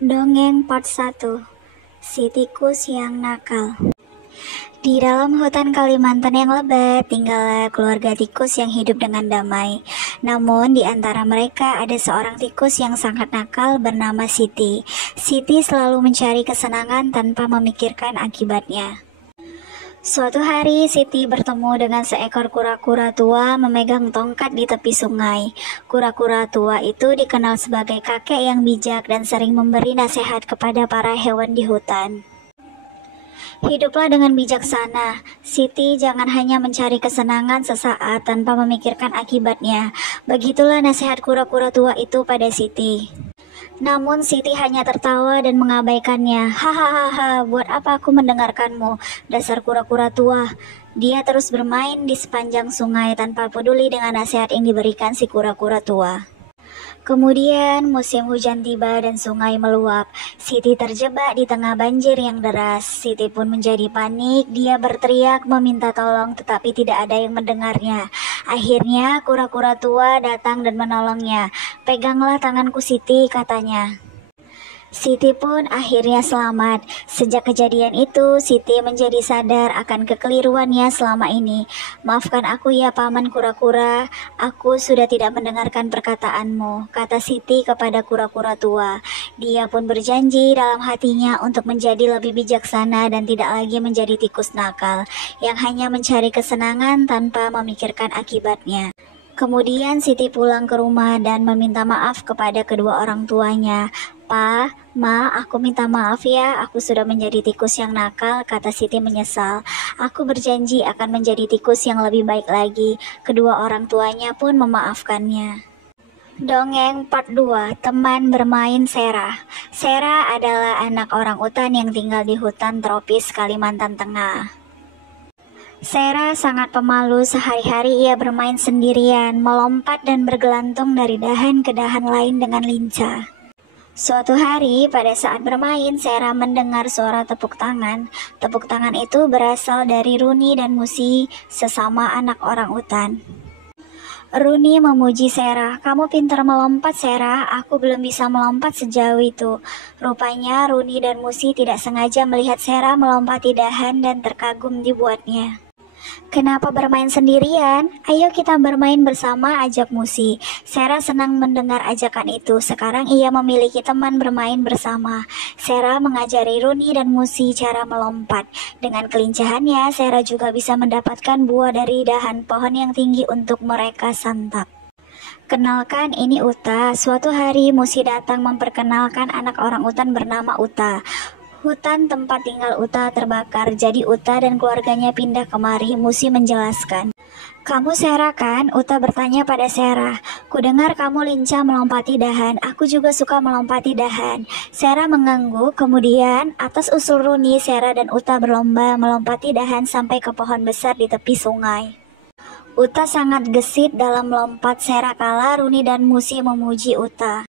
Dongeng Part 1. Si Tikus yang Nakal. Di dalam hutan Kalimantan yang lebat, tinggallah keluarga tikus yang hidup dengan damai. Namun di antara mereka ada seorang tikus yang sangat nakal bernama Siti. Siti selalu mencari kesenangan tanpa memikirkan akibatnya. Suatu hari, Siti bertemu dengan seekor kura-kura tua memegang tongkat di tepi sungai. Kura-kura tua itu dikenal sebagai kakek yang bijak dan sering memberi nasihat kepada para hewan di hutan. Hiduplah dengan bijaksana. Siti jangan hanya mencari kesenangan sesaat tanpa memikirkan akibatnya. Begitulah nasihat kura-kura tua itu pada Siti. Namun Siti hanya tertawa dan mengabaikannya. Hahaha, buat apa aku mendengarkanmu, dasar kura-kura tua. Dia terus bermain di sepanjang sungai tanpa peduli dengan nasihat yang diberikan si kura-kura tua. Kemudian musim hujan tiba dan sungai meluap. Siti terjebak di tengah banjir yang deras. Siti pun menjadi panik. Dia berteriak meminta tolong tetapi tidak ada yang mendengarnya. Akhirnya kura-kura tua datang dan menolongnya. Peganglah tanganku Siti, katanya. Siti pun akhirnya selamat. Sejak kejadian itu, Siti menjadi sadar akan kekeliruannya selama ini. Maafkan aku ya paman kura-kura, aku sudah tidak mendengarkan perkataanmu, kata Siti kepada kura-kura tua. Dia pun berjanji dalam hatinya untuk menjadi lebih bijaksana dan tidak lagi menjadi tikus nakal, yang hanya mencari kesenangan tanpa memikirkan akibatnya. Kemudian Siti pulang ke rumah dan meminta maaf kepada kedua orang tuanya. Pa, Ma, aku minta maaf ya, aku sudah menjadi tikus yang nakal, kata Siti menyesal. Aku berjanji akan menjadi tikus yang lebih baik lagi. Kedua orang tuanya pun memaafkannya. Dongeng Part 2. Teman bermain Sera. Sera adalah anak orang utan yang tinggal di hutan tropis Kalimantan Tengah. Sera sangat pemalu, sehari-hari ia bermain sendirian, melompat dan bergelantung dari dahan ke dahan lain dengan lincah. Suatu hari, pada saat bermain, Sera mendengar suara tepuk tangan. Tepuk tangan itu berasal dari Runi dan Musi, sesama anak orang utan. Runi memuji Sera, "Kamu pintar melompat, Sera. Aku belum bisa melompat sejauh itu." Rupanya Runi dan Musi tidak sengaja melihat Sera melompati dahan dan terkagum dibuatnya. "Kenapa bermain sendirian? Ayo kita bermain bersama," ajak Musi. Sera senang mendengar ajakan itu. Sekarang ia memiliki teman bermain bersama. Sera mengajari Runi dan Musi cara melompat. Dengan kelincahannya, Sera juga bisa mendapatkan buah dari dahan pohon yang tinggi untuk mereka santap. "Kenalkan, ini Uta." Suatu hari Musi datang memperkenalkan anak orang utan bernama Uta. Hutan tempat tinggal Uta terbakar, jadi Uta dan keluarganya pindah kemari. Musi menjelaskan. "Kamu Sera kan?" Uta bertanya pada Sera. "Kudengar kamu lincah melompati dahan. Aku juga suka melompati dahan." Sera mengangguk. Kemudian atas usul Runi, Sera dan Uta berlomba melompati dahan sampai ke pohon besar di tepi sungai. Uta sangat gesit dalam melompat. Sera kalah. Runi dan Musi memuji Uta.